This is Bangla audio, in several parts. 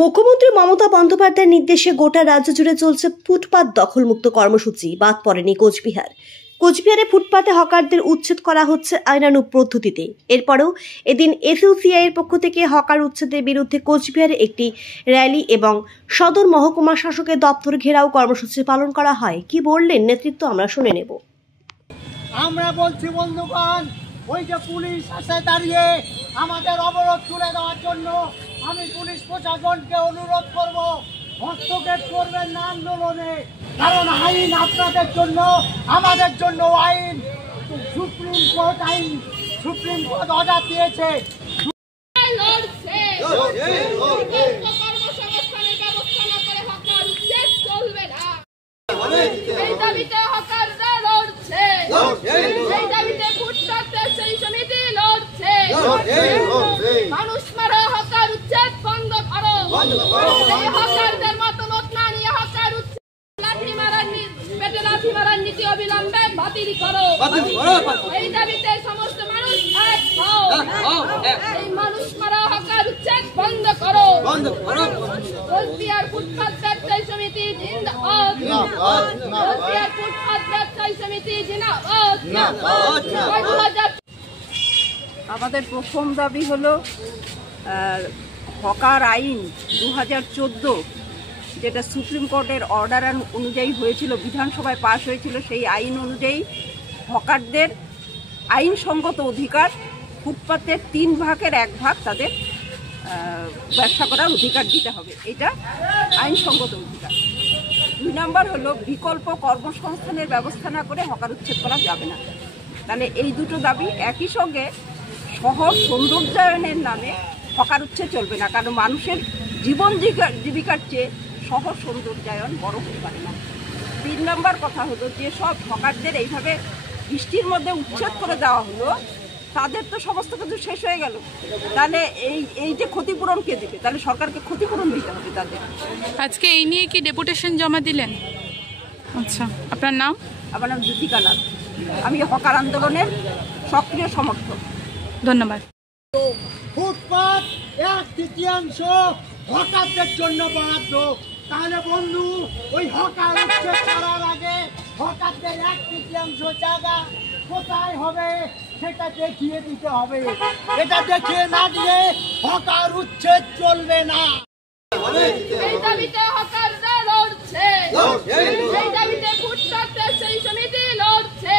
মুখ্যমন্ত্রী মমতা বন্দ্যোপাধ্যায়ের নির্দেশে গোটা রাজ্য জুড়ে চলছে ফুটপাত দখলমুক্ত কর্মসূচি। বাদ পড়েনি কোচবিহার। কোচবিহারে ফুটপাতে হকারদের উচ্ছেদ করা হচ্ছে আইনানুগ পদ্ধতিতে। এরপরেও এদিন এসইউসিআই এর পক্ষ থেকে হকার উচ্ছেদের বিরুদ্ধে কোচবিহারে একটি র্যালি এবং সদর মহকুমা শাসকের দপ্তর ঘেরাও কর্মসূচি পালন করা হয়। কি বললেন নেতৃত্ব আমরা শুনে নেব। আমরা বলছি বন্ধুগণ, ওই যে পুলিশ আসে দাঁড়িয়ে আমাদের অবরোধ তুলে দেওয়ার জন্য, আমি পুলিশ প্রশাসনকে অনুরোধ করব, হস্তক্ষেপ করবেন না আন্দোলনে। কারণ আইন আপনাদের জন্য, আমাদের জন্য আইন। সুপ্রিম কোর্ট অর্ডার দিয়েছে। মানুষ মারা হকার উচ্ছেদ বন্ধ করো। হকারদের মতামত না নিয়ে হকার উচ্ছেদ পেটে লাথি মারার নীতি অবিলম্বে বাতিল করো। এই দাবিতে সমস্ত মানুষ এক হও। এই মানুষ মারা হকার উচ্ছেদ বন্ধ করো। কোচবিহার ফুটপাত ব্যবসায়ী সমিতি জিন্দাবাদ। কোচবিহার ফুটপাত ব্যবসায়ী সমিতি জিন্দাবাদ। আমাদের প্রথম দাবি হলো হকার আইন 2014 যেটা সুপ্রিম কোর্টের অর্ডার অনুযায়ী হয়েছিল, বিধানসভায় পাশ হয়েছিল, সেই আইন অনুযায়ী হকারদের আইনসঙ্গত অধিকার, ফুটপাতের 3 ভাগের 1 ভাগ তাদের ব্যবসা করার অধিকার দিতে হবে। এটা আইনসঙ্গত অধিকার। 2 নম্বর হলো বিকল্প কর্মসংস্থানের ব্যবস্থা না করে হকার উচ্ছেদ করা যাবে না। তাহলে এই দুটো দাবি একই সঙ্গে শহর সৌন্দর্যায়নের নামে হকার উচ্ছেদ চলবে না, কারণ মানুষের জীবন জীবিকার চেয়ে শহর সৌন্দর্যায়ন বড় হতে পারে না। 3 নম্বর কথা হলো যে সব হকারদের এইভাবে বৃষ্টির মধ্যে উচ্ছেদ করে দেওয়া হলো, তাদের তো সমস্ত কিছু শেষ হয়ে গেল। তাহলে এই যে ক্ষতিপূরণ কে দেবে? তাহলে সরকারকে ক্ষতিপূরণ দিতে হবে তাদের। আজকে এই নিয়ে কি ডেপুটেশন জমা দিলেন? আচ্ছা, আপনার নাম? আমার নাম জ্যোতিকা নাথ। আমি হকার আন্দোলনের সক্রিয় সমর্থক। ধন্যবাদ। ফুটপাত 1/3 হকারদের জন্য বরাদ্দ। তাহলে বন্ধু, ওই হকার উচ্ছেদ করার আগে হকারদের 1/3 জায়গা কোথায় হবে সেটা দেখিয়ে দিতে হবে। এটা দেখিয়ে না দিয়ে হকার উচ্ছেদ চলবে না। এই দাবিতে হকাররা লড়ছে। এই দাবিতে ফুটপাত ব্যবসায়ী সমিতি লড়ছে।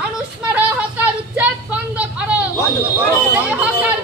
মানুষ মারা হকার উচ্ছেদ বন্ধ করো। এই হকার